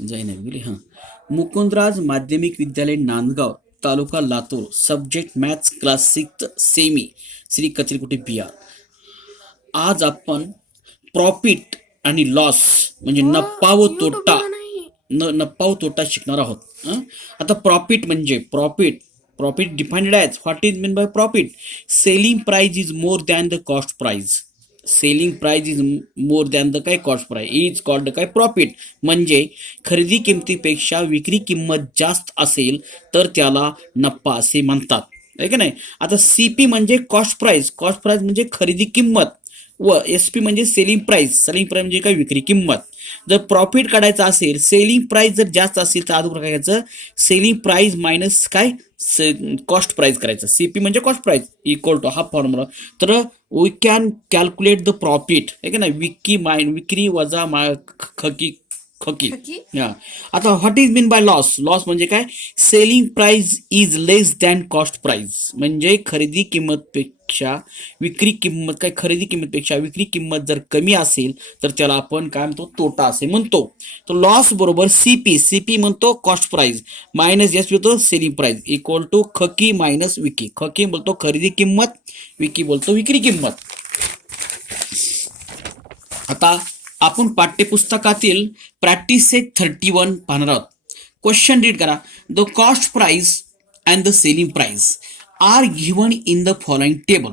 जैनविले हां. मुकुंदराज माध्यमिक विद्यालय Nandgaon taluka Latur subject maths class 6 semi Shri Kacharikute Bihar. आज आपण प्रॉफिट आणि लॉस म्हणजे नफा व तोटा नफा व तोटा शिकणार आहोत. आता प्रॉफिट म्हणजे profit defined as what is mean by profit. Selling price is more than the cost price. Selling price is more than the काय कॉस्ट प्राइस इज कॉल्ड काय प्रॉफिट. म्हणजे खरेदी किमतीपेक्षा विक्री किंमत जास्त असेल तर त्याला नफा असे म्हणतात, आहे की नाही. आता सीपी म्हणजे कॉस्ट प्राइस म्हणजे खरेदी किंमत व एस पी म्हणजे सेलिंग प्राइस म्हणजे काय विक्री किंमत. जर प्रॉफिट काढायचा असेल सेलिंग प्राइस जर जास्त असेल तर अगोदर काय करायचं सेलिंग प्राइस मायनस काय कॉस्ट प्राइस करायचं. सीपी म्हणजे कॉस्ट प्राइस इक्वल टू हा फॉर्म्युला. तर we can calculate the profit आहे की नाही. विक्री वजा खकी खकी या. आता what is mean by loss. Loss म्हणजे काय selling price is less than cost price म्हणजे खरेदी किंमतपेक्षा विक्री किंमत काय खरेदी किंमतपेक्षा विक्री किंमत जर कमी असेल तर त्याला आपण काय म्हणतो तोटा असे म्हणतो. तर लॉस बरोबर सीपी म्हणतो कॉस्ट प्राइस मायनस एस बोलतो सेलिंग प्राइस इक्वल टू खकी मायनस विकी. खकी बोलतो खरेदी किंमत विकी बोलतो विक्री किंमत. आता आपण पाठ्यपुस्तकातील प्रॅक्टिस सेट 31 पाहणार आहोत. क्वेश्चन रीड करा. The cost price and the selling price are given in the following table.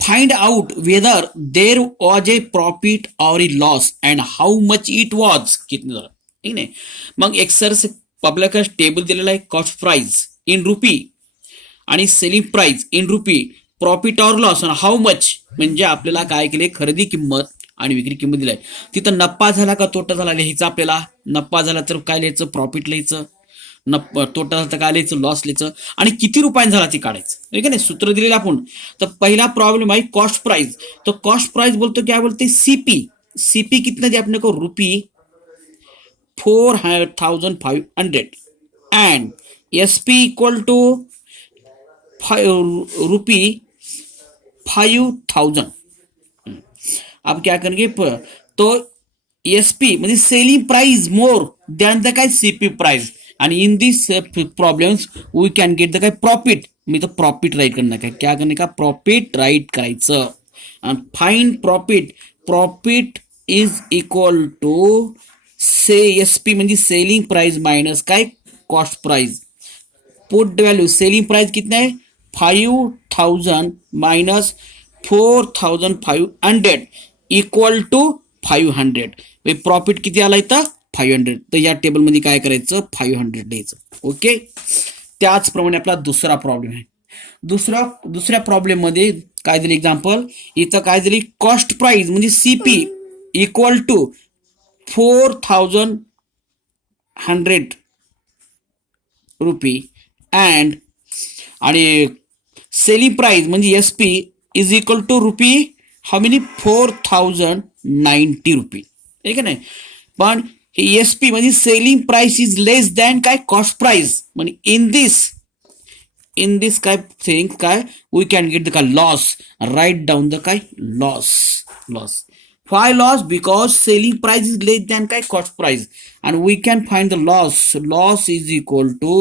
Find out whether there was a profit और a loss and how much it was. किती झालं ठीक नाही. मग एक्सरस आपल्याकडे टेबल दिलेला आहे. कॉस्ट प्राइस इन रुपी आणि selling price in RuPay profit और लॉस आणि हाऊ मच म्हणजे आपल्याला काय केले खरेदी किंमत आणि विक्री किंमत दिलाय. तिथं नफा झाला का तोटा झाला लिहायचं आपल्याला. नफा झाला तर काय लिहायचं प्रॉफिट लिहायचं. तोटा झाला तर काय लिहायचं लॉस लिहायचं आणि किती रुपयांनी झाला ते काढायचं. ठीक आहे. सूत्र दिलेलं आपण. तर पहिला प्रॉब्लेम आहे कॉस्ट प्राइस. तो कॉस्ट प्राइस बोलतो क्या बोलते सीपी कितना दिया अपने को rupee 4,500 and SP equal to rupee 5,000. अब क्या करेंगे तो एसपी म्हणजे selling price more than the काय सीपी प्राइस आणि in this problems we can get the काय प्रॉफिट. मी तर प्रॉफिट राईट करणार काय क्या करणे का प्रॉफिट राईट करायचं. Fine profit is equal to से एसपी म्हणजे सेलिंग प्राइस मायनस काय cost price. Put value selling price किती आहे 5,000 मायनस 4,500 इक्वल टू 500. प्रॉफिट किती आला इथं 500. तर या टेबलमध्ये काय करायचं 500 द्यायचं. ओके. त्याचप्रमाणे आपला दुसरा प्रॉब्लेम आहे. दुसऱ्या प्रॉब्लेम मध्ये काय दिले एक्झाम्पल इथं काय दिली कॉस्ट प्राइस म्हणजे CP equal to 4,100 rupee and आणि सेलिंग प्राइस म्हणजे S P is equal to rupee how many 4,090 rupee. ठीक आहे नाही. पण हे एस पी म्हणजे selling price is less than काय कॉस्ट प्राइस म्हणजे इन दिस काय थिंग काय वी कॅन गेट द काय लॉस. राईट डाऊन द काय loss. Why loss? Because selling price is less than काय cost price and we can find the loss. Loss is equal to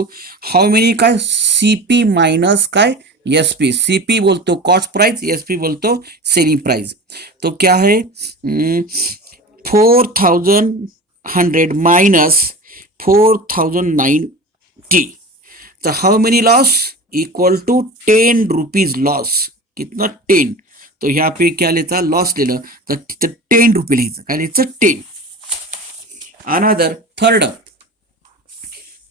how many काय CP minus काय SP. CP बोलतो cost price, SP बोलतो selling price. तो क्या है 4,100 minus 4,090. तो how many loss? Equal to 10 rupees loss. कितना 10. तो यहाँ पे क्या लेता लॉस लिहिलं तर तिथं 10 रुपये लिहायचं काय लिहायचं 10. अनदर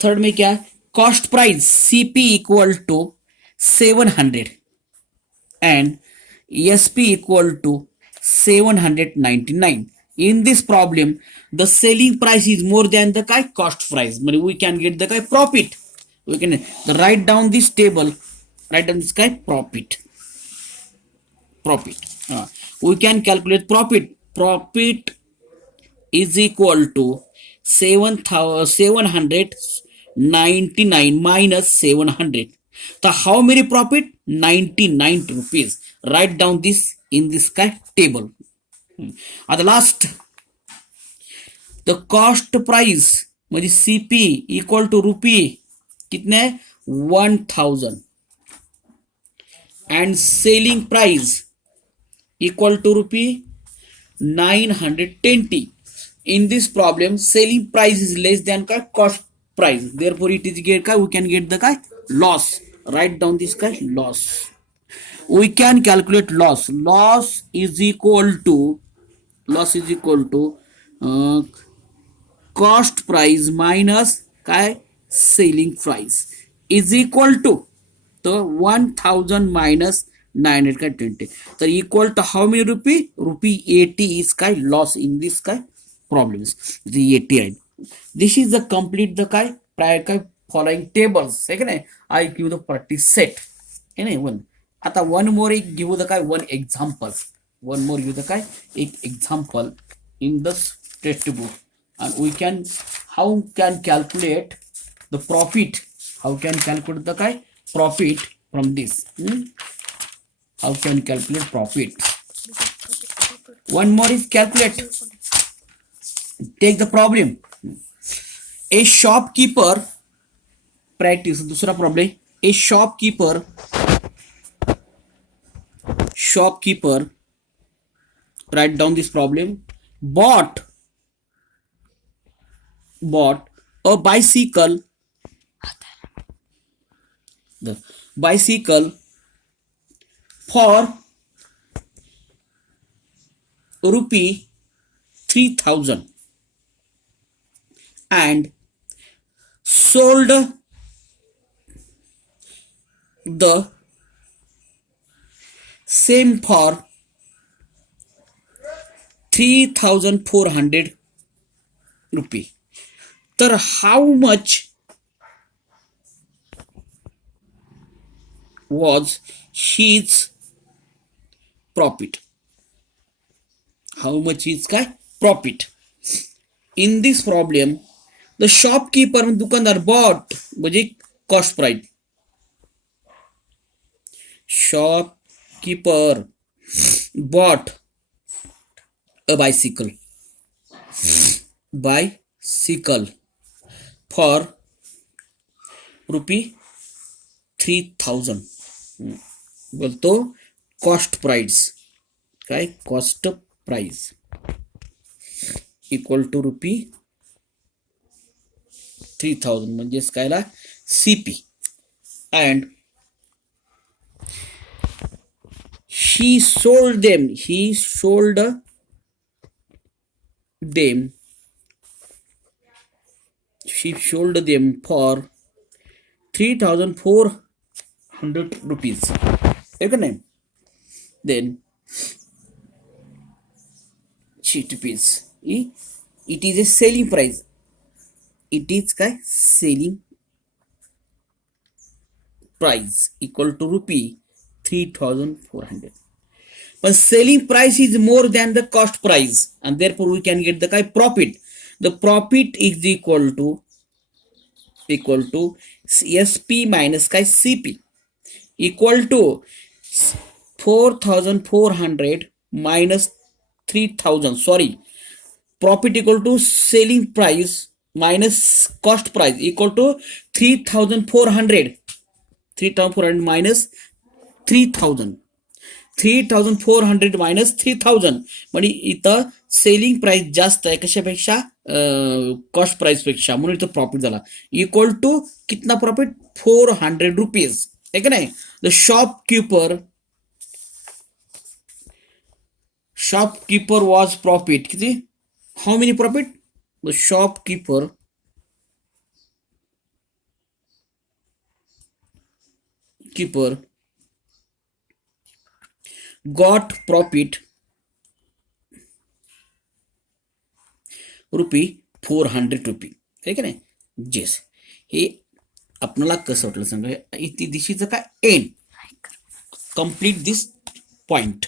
थर्ड में क्या cost price CP equal to 700 and SP equal to 799. In this problem the selling price is more than the काय कॉस्ट प्राइस म्हणजे वी कॅन गेट द काय profit. We can write down this table. Write down this काय profit. We can calculate profit is equal to 799 minus 700. So how many profit 99 rupees. Write down this in this table. At the last the cost price म्हणजे CP equal to RuPay कितने 1000 and selling price equal to rupee 920. In this problem selling price is less than cost price, therefore it is get we can get the loss. Write down this loss. We can calculate loss. Loss is equal to uh, cost price minus selling price is equal to तो 1000 minus 920 तर equal to how many rupee 80 is loss in this problems 80 आहे. This is the complete the prior following tables है का नाही. I give the practice set है नाही one. आता one more एक give the one example. One more give the एक example in the textbook and we can how can calculate the profit. How can calculate the profit from this. How can calculate profit? One more is calculate. Take the problem. A shopkeeper, practice दूसरा problem. A shopkeeper write down this problem. Bought a bicycle, the bicycle for rupee 3000 and sold the same for 3400 rupee. तर how much was his profit? How much is profit? In this problem the shopkeeper दुकानदार bought म्हणजे cost price. Shopkeeper bought a bicycle for rupee 3000. बोलतो cost price cost price equal to rupee 3000 म्हणजेच कायला CP. And he sold them for 3400 rupees. Then sheet piece. It is a selling price. It is selling price equal to rupee 3400. But selling price is more than the cost price and therefore we can get the profit. The profit is equal to SP minus CP equal to 4400 minus 3000. Sorry, profit equal to selling price minus cost price equal to 3400 minus 3000. 3400 minus 3000 म्हणजे इथं selling price जास्त आहे कशापेक्षा cost price पेक्षा म्हणून इथं profit झाला equal to कितना profit 400 rupees है का नाही. द शॉपकीपर वॉज प्रॉफिट किती how many profit. The shopkeeper got profit rupee 400 rupee है का नाही. जेस हे आपल्याला कसं वाटलं सांगा. This is and complete this point.